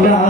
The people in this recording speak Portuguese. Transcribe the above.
আমরা